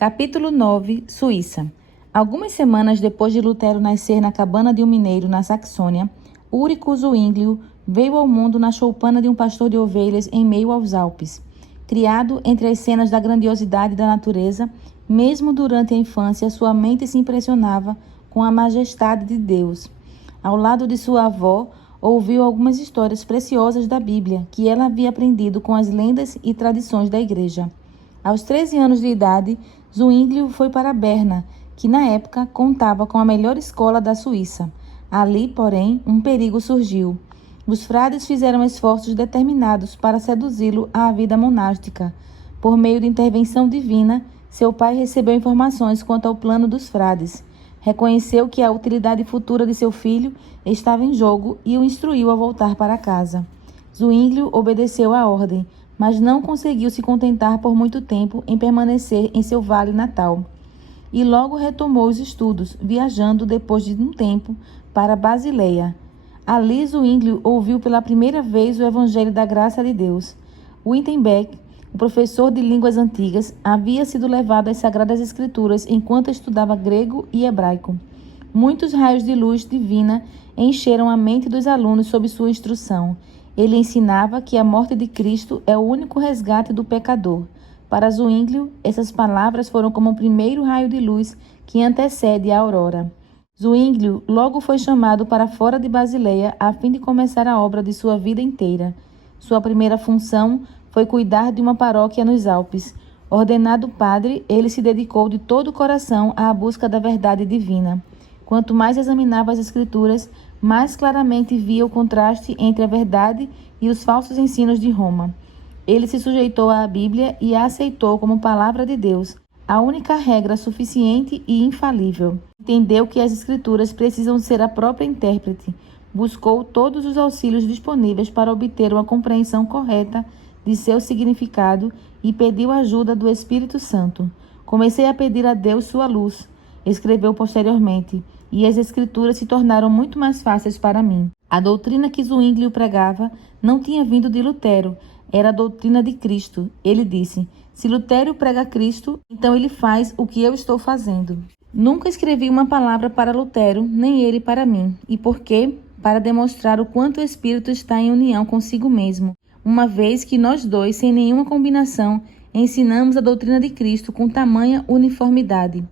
Capítulo 9. Suíça. Algumas semanas depois de Lutero nascer na cabana de um mineiro na Saxônia, Ulrico Zwinglio veio ao mundo na choupana de um pastor de ovelhas em meio aos Alpes. Criado entre as cenas da grandiosidade da natureza, mesmo durante a infância, sua mente se impressionava com a majestade de Deus. Ao lado de sua avó, ouviu algumas histórias preciosas da Bíblia que ela havia aprendido com as lendas e tradições da igreja. Aos 13 anos de idade, Zwinglio foi para Berna, que na época contava com a melhor escola da Suíça. Ali, porém, um perigo surgiu. Os frades fizeram esforços determinados para seduzi-lo à vida monástica. Por meio de intervenção divina, seu pai recebeu informações quanto ao plano dos frades. Reconheceu que a utilidade futura de seu filho estava em jogo e o instruiu a voltar para casa. Zwinglio obedeceu à ordem, mas não conseguiu se contentar por muito tempo em permanecer em seu vale natal. E logo retomou os estudos, viajando depois de um tempo para Basileia. Ali Zwinglio ouviu pela primeira vez o Evangelho da Graça de Deus. Wittenberg, o professor de línguas antigas, havia sido levado às Sagradas Escrituras enquanto estudava grego e hebraico. Muitos raios de luz divina encheram a mente dos alunos sob sua instrução. Ele ensinava que a morte de Cristo é o único resgate do pecador. Para Zwinglio, essas palavras foram como o primeiro raio de luz que antecede a aurora. Zwinglio logo foi chamado para fora de Basileia a fim de começar a obra de sua vida inteira. Sua primeira função foi cuidar de uma paróquia nos Alpes. Ordenado padre, ele se dedicou de todo o coração à busca da verdade divina. Quanto mais examinava as Escrituras, mais claramente via o contraste entre a verdade e os falsos ensinos de Roma. Ele se sujeitou à Bíblia e a aceitou como palavra de Deus, a única regra suficiente e infalível. Entendeu que as Escrituras precisam ser a própria intérprete. Buscou todos os auxílios disponíveis para obter uma compreensão correta de seu significado e pediu a ajuda do Espírito Santo. Comecei a pedir a Deus sua luz, escreveu posteriormente, e as Escrituras se tornaram muito mais fáceis para mim. A doutrina que Zwinglio pregava não tinha vindo de Lutero, era a doutrina de Cristo. Ele disse: se Lutero prega Cristo, então ele faz o que eu estou fazendo. Nunca escrevi uma palavra para Lutero, nem ele para mim. E por quê? Para demonstrar o quanto o Espírito está em união consigo mesmo, uma vez que nós dois, sem nenhuma combinação, ensinamos a doutrina de Cristo com tamanha uniformidade.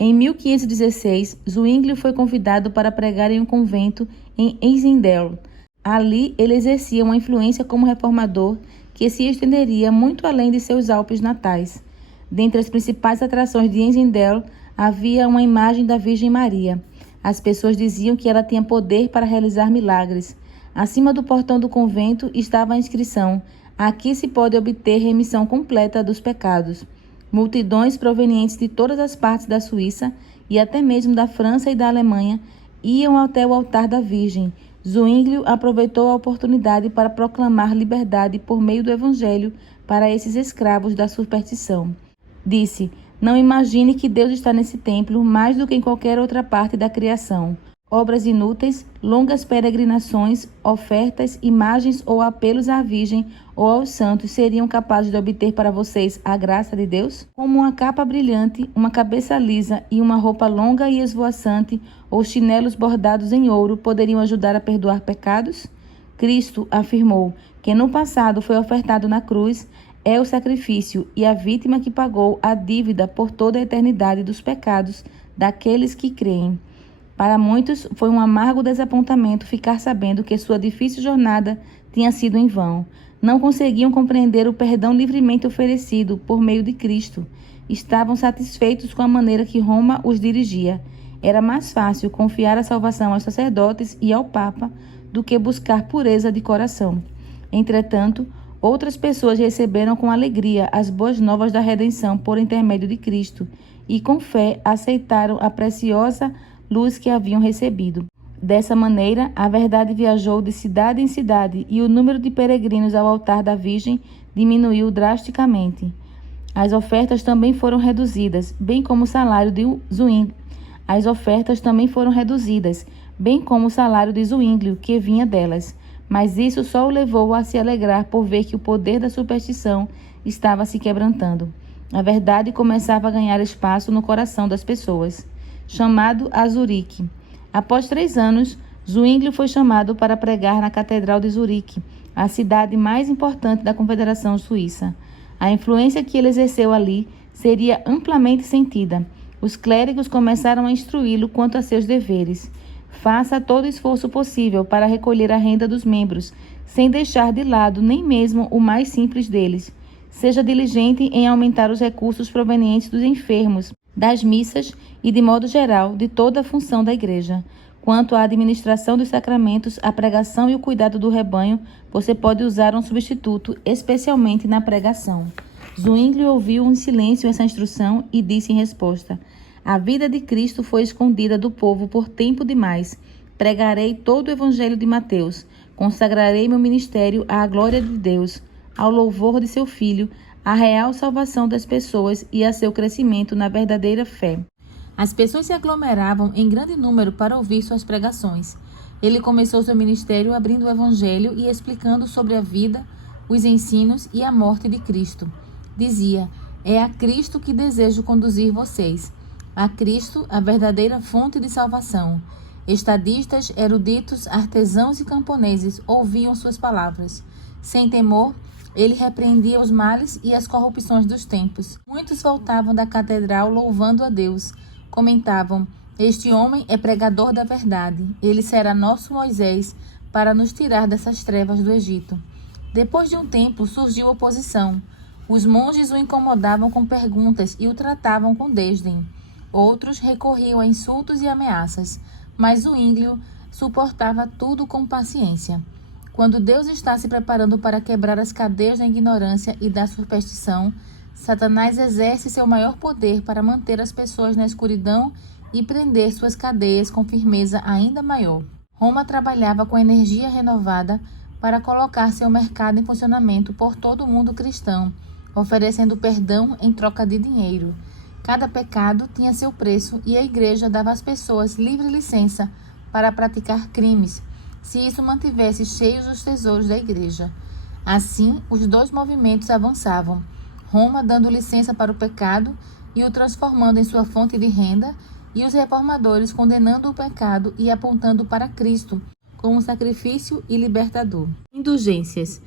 Em 1516, Zwinglio foi convidado para pregar em um convento em Einsiedeln. Ali, ele exercia uma influência como reformador que se estenderia muito além de seus Alpes natais. Dentre as principais atrações de Einsiedeln, havia uma imagem da Virgem Maria. As pessoas diziam que ela tinha poder para realizar milagres. Acima do portão do convento estava a inscrição: aqui se pode obter remissão completa dos pecados. Multidões provenientes de todas as partes da Suíça e até mesmo da França e da Alemanha iam até o altar da Virgem. Zwinglio aproveitou a oportunidade para proclamar liberdade por meio do Evangelho para esses escravos da superstição. Disse: não imagine que Deus está nesse templo mais do que em qualquer outra parte da criação. Obras inúteis, longas peregrinações, ofertas, imagens ou apelos à Virgem ou aos santos seriam capazes de obter para vocês a graça de Deus? Como uma capa brilhante, uma cabeça lisa e uma roupa longa e esvoaçante ou chinelos bordados em ouro poderiam ajudar a perdoar pecados? Cristo afirmou que no passado foi ofertado na cruz, é o sacrifício e a vítima que pagou a dívida por toda a eternidade dos pecados daqueles que creem. Para muitos, foi um amargo desapontamento ficar sabendo que sua difícil jornada tinha sido em vão. Não conseguiam compreender o perdão livremente oferecido por meio de Cristo. Estavam satisfeitos com a maneira que Roma os dirigia. Era mais fácil confiar a salvação aos sacerdotes e ao Papa do que buscar pureza de coração. Entretanto, outras pessoas receberam com alegria as boas novas da redenção por intermédio de Cristo e com fé aceitaram a preciosa luz que haviam recebido. Dessa maneira, a verdade viajou de cidade em cidade e o número de peregrinos ao altar da Virgem diminuiu drasticamente. As ofertas também foram reduzidas, bem como o salário de Zwinglio. Que vinha delas. Mas isso só o levou a se alegrar por ver que o poder da superstição estava se quebrantando. A verdade começava a ganhar espaço no coração das pessoas. Chamado a Zurique. Após 3 anos, Zwinglio foi chamado para pregar na Catedral de Zurique, a cidade mais importante da Confederação Suíça. A influência que ele exerceu ali seria amplamente sentida. Os clérigos começaram a instruí-lo quanto a seus deveres. Faça todo o esforço possível para recolher a renda dos membros, sem deixar de lado nem mesmo o mais simples deles. Seja diligente em aumentar os recursos provenientes dos enfermos, das missas e, de modo geral, de toda a função da igreja. Quanto à administração dos sacramentos, a pregação e o cuidado do rebanho, você pode usar um substituto, especialmente na pregação. Zwinglio ouviu em silêncio essa instrução e disse em resposta: a vida de Cristo foi escondida do povo por tempo demais. Pregarei todo o evangelho de Mateus. Consagrarei meu ministério à glória de Deus, ao louvor de seu Filho, à real salvação das pessoas e a seu crescimento na verdadeira fé. As pessoas se aglomeravam em grande número para ouvir suas pregações. Ele começou seu ministério abrindo o evangelho e explicando sobre a vida, os ensinos e a morte de Cristo. Dizia: é a Cristo que desejo conduzir vocês. A Cristo, a verdadeira fonte de salvação. Estadistas, eruditos, artesãos e camponeses ouviam suas palavras. Sem temor, ele repreendia os males e as corrupções dos tempos. Muitos voltavam da catedral louvando a Deus. Comentavam: este homem é pregador da verdade. Ele será nosso Moisés para nos tirar dessas trevas do Egito. Depois de um tempo, surgiu oposição. Os monges o incomodavam com perguntas e o tratavam com desdém. Outros recorriam a insultos e ameaças, mas Zwinglio suportava tudo com paciência. Quando Deus está se preparando para quebrar as cadeias da ignorância e da superstição, Satanás exerce seu maior poder para manter as pessoas na escuridão e prender suas cadeias com firmeza ainda maior. Roma trabalhava com energia renovada para colocar seu mercado em funcionamento por todo o mundo cristão, oferecendo perdão em troca de dinheiro. Cada pecado tinha seu preço e a igreja dava às pessoas livre licença para praticar crimes, se isso mantivesse cheios os tesouros da igreja. Assim, os 2 movimentos avançavam, Roma dando licença para o pecado e o transformando em sua fonte de renda, e os reformadores condenando o pecado e apontando para Cristo como sacrifício e libertador. Indulgências.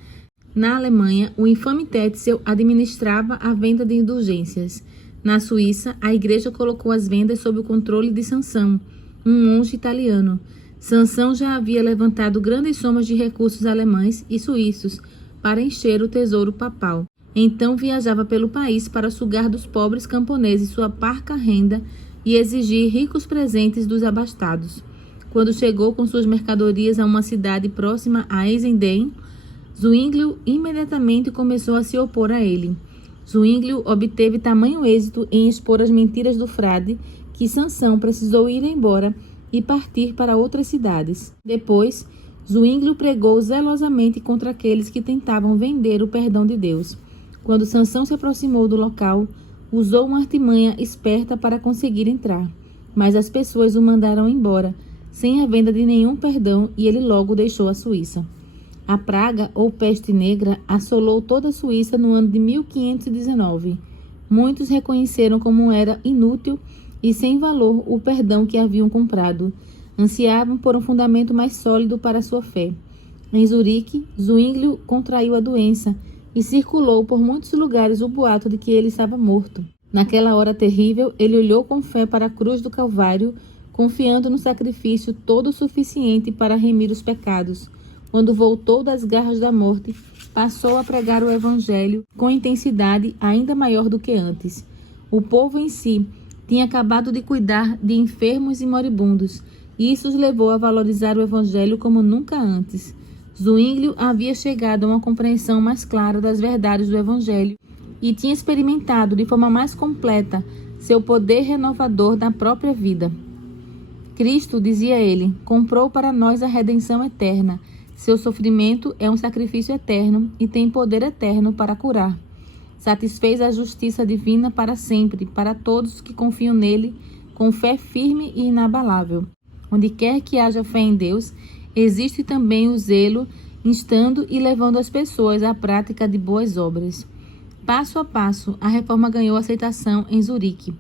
Na Alemanha, o infame Tetzel administrava a venda de indulgências. Na Suíça, a igreja colocou as vendas sob o controle de Sansão, um monge italiano. Sansão já havia levantado grandes somas de recursos alemães e suíços para encher o tesouro papal. Então viajava pelo país para sugar dos pobres camponeses sua parca renda e exigir ricos presentes dos abastados. Quando chegou com suas mercadorias a uma cidade próxima a Eisenstein, Zwinglio imediatamente começou a se opor a ele. Zwinglio obteve tamanho êxito em expor as mentiras do frade que Sansão precisou ir embora e partir para outras cidades. Depois, Zwinglio pregou zelosamente contra aqueles que tentavam vender o perdão de Deus. Quando Sansão se aproximou do local, usou uma artimanha esperta para conseguir entrar, mas as pessoas o mandaram embora, sem a venda de nenhum perdão, e ele logo deixou a Suíça. A praga, ou peste negra, assolou toda a Suíça no ano de 1519. Muitos reconheceram como era inútil e sem valor o perdão que haviam comprado. Ansiavam por um fundamento mais sólido para sua fé. Em Zurique, Zwinglio contraiu a doença e circulou por muitos lugares o boato de que ele estava morto. Naquela hora terrível, ele olhou com fé para a cruz do Calvário, confiando no sacrifício todo suficiente para remir os pecados. Quando voltou das garras da morte, passou a pregar o evangelho com intensidade ainda maior do que antes. O povo em si tinha acabado de cuidar de enfermos e moribundos, e isso os levou a valorizar o evangelho como nunca antes. Zwinglio havia chegado a uma compreensão mais clara das verdades do evangelho e tinha experimentado de forma mais completa seu poder renovador da própria vida. Cristo, dizia ele, comprou para nós a redenção eterna. Seu sofrimento é um sacrifício eterno e tem poder eterno para curar. Satisfez a justiça divina para sempre, para todos que confiam nele, com fé firme e inabalável. Onde quer que haja fé em Deus, existe também o zelo, instando e levando as pessoas à prática de boas obras. Passo a passo, a reforma ganhou aceitação em Zurique.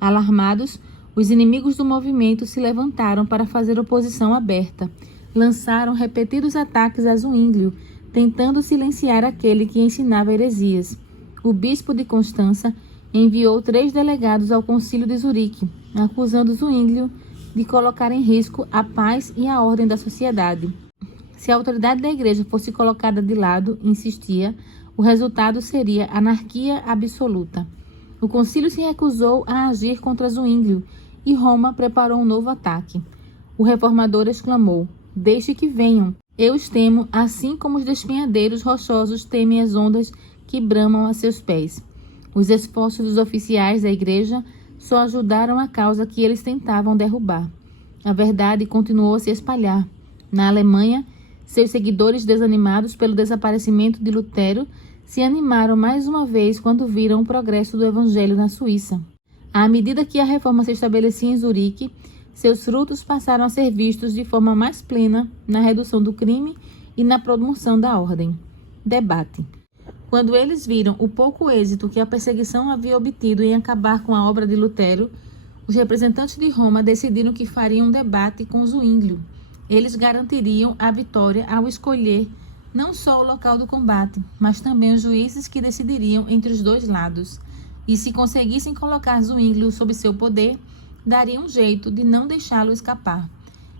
Alarmados, os inimigos do movimento se levantaram para fazer oposição aberta. Lançaram repetidos ataques a Zwinglio, tentando silenciar aquele que ensinava heresias. O bispo de Constança enviou 3 delegados ao concílio de Zurique, acusando Zwinglio de colocar em risco a paz e a ordem da sociedade. Se a autoridade da igreja fosse colocada de lado, insistia, o resultado seria anarquia absoluta. O concílio se recusou a agir contra Zwinglio e Roma preparou um novo ataque. O reformador exclamou: "Deixe que venham. Eu os temo, assim como os despenhadeiros rochosos temem as ondas que bramam a seus pés." Os esforços dos oficiais da igreja só ajudaram a causa que eles tentavam derrubar. A verdade continuou a se espalhar. Na Alemanha, seus seguidores, desanimados pelo desaparecimento de Lutero, se animaram mais uma vez quando viram o progresso do evangelho na Suíça. À medida que a reforma se estabelecia em Zurique, seus frutos passaram a ser vistos de forma mais plena na redução do crime e na promoção da ordem. Debate. Quando eles viram o pouco êxito que a perseguição havia obtido em acabar com a obra de Lutero, os representantes de Roma decidiram que fariam um debate com Zwinglio. Eles garantiriam a vitória ao escolher não só o local do combate, mas também os juízes que decidiriam entre os dois lados. E se conseguissem colocar Zwinglio sob seu poder, dariam um jeito de não deixá-lo escapar.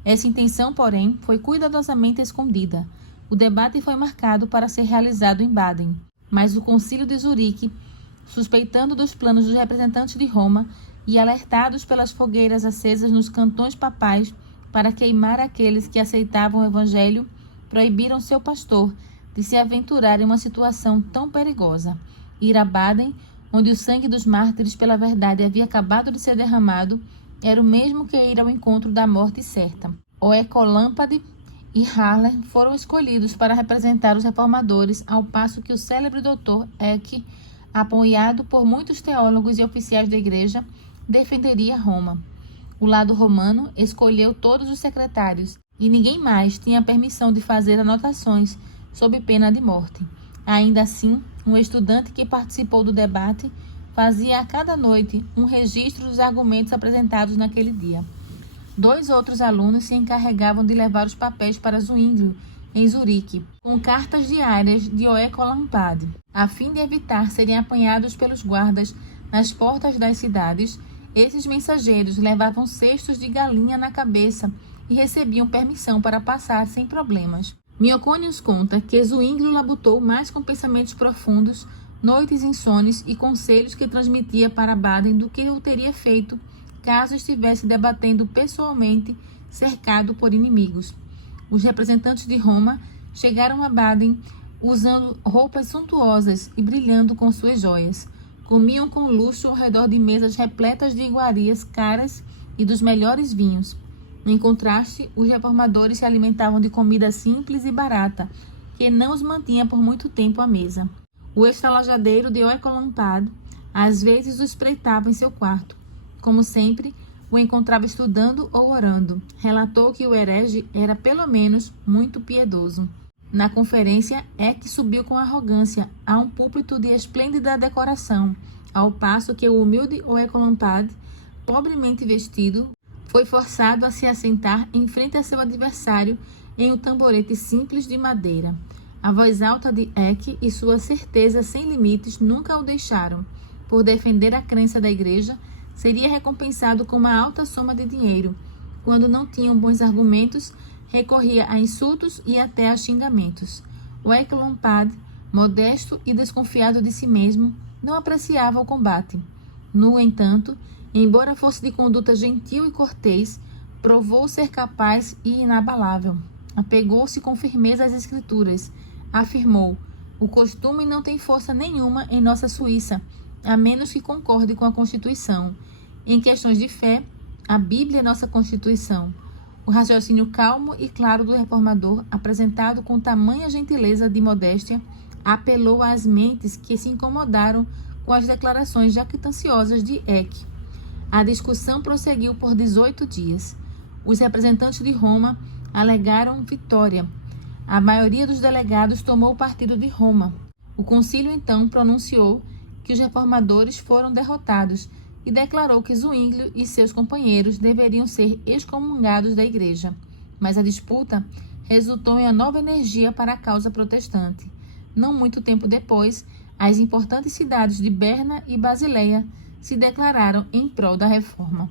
Essa intenção, porém, foi cuidadosamente escondida. O debate foi marcado para ser realizado em Baden, mas o concílio de Zurique, suspeitando dos planos dos representantes de Roma e alertados pelas fogueiras acesas nos cantões papais para queimar aqueles que aceitavam o evangelho, proibiram seu pastor de se aventurar em uma situação tão perigosa. Ir a Baden, onde o sangue dos mártires pela verdade havia acabado de ser derramado, era o mesmo que ir ao encontro da morte certa. Oecolampade e Haller foram escolhidos para representar os reformadores, ao passo que o célebre Dr. Eck, apoiado por muitos teólogos e oficiais da igreja, defenderia Roma. O lado romano escolheu todos os secretários e ninguém mais tinha permissão de fazer anotações sob pena de morte. Ainda assim, um estudante que participou do debate fazia a cada noite um registro dos argumentos apresentados naquele dia. 2 outros alunos se encarregavam de levar os papéis para Zwinglio, em Zurique, com cartas diárias de Oecolampade, a fim de evitar serem apanhados pelos guardas nas portas das cidades. Esses mensageiros levavam cestos de galinha na cabeça e recebiam permissão para passar sem problemas. Miocônios conta que Zwinglio labutou mais com pensamentos profundos, noites insones e conselhos que transmitia para Baden do que o teria feito caso estivesse debatendo pessoalmente, cercado por inimigos. Os representantes de Roma chegaram a Baden usando roupas suntuosas e brilhando com suas joias. Comiam com luxo ao redor de mesas repletas de iguarias caras e dos melhores vinhos. Em contraste, os reformadores se alimentavam de comida simples e barata, que não os mantinha por muito tempo à mesa. O estalajadeiro de Oecolampade às vezes o espreitava em seu quarto. Como sempre, o encontrava estudando ou orando. Relatou que o herege era, pelo menos, muito piedoso. Na conferência, Eck subiu com arrogância a um púlpito de esplêndida decoração, ao passo que o humilde Oecolampade, pobremente vestido, foi forçado a se assentar em frente a seu adversário em um tamborete simples de madeira. A voz alta de Eck e sua certeza sem limites nunca o deixaram. Por defender a crença da igreja, seria recompensado com uma alta soma de dinheiro. Quando não tinham bons argumentos, recorria a insultos e até a xingamentos. Oecolampade, modesto e desconfiado de si mesmo, não apreciava o combate. No entanto, embora fosse de conduta gentil e cortês, provou ser capaz e inabalável. Apegou-se com firmeza às escrituras. Afirmou: "O costume não tem força nenhuma em nossa Suíça, a menos que concorde com a Constituição. Em questões de fé, a Bíblia é nossa Constituição." O raciocínio calmo e claro do reformador, apresentado com tamanha gentileza de modéstia, apelou às mentes que se incomodaram com as declarações jactanciosas de Eck. A discussão prosseguiu por 18 dias. Os representantes de Roma alegaram vitória. A maioria dos delegados tomou o partido de Roma. O concílio então pronunciou que os reformadores foram derrotados e declarou que Zwinglio e seus companheiros deveriam ser excomungados da igreja. Mas a disputa resultou em uma nova energia para a causa protestante. Não muito tempo depois, as importantes cidades de Berna e Basileia se declararam em prol da reforma.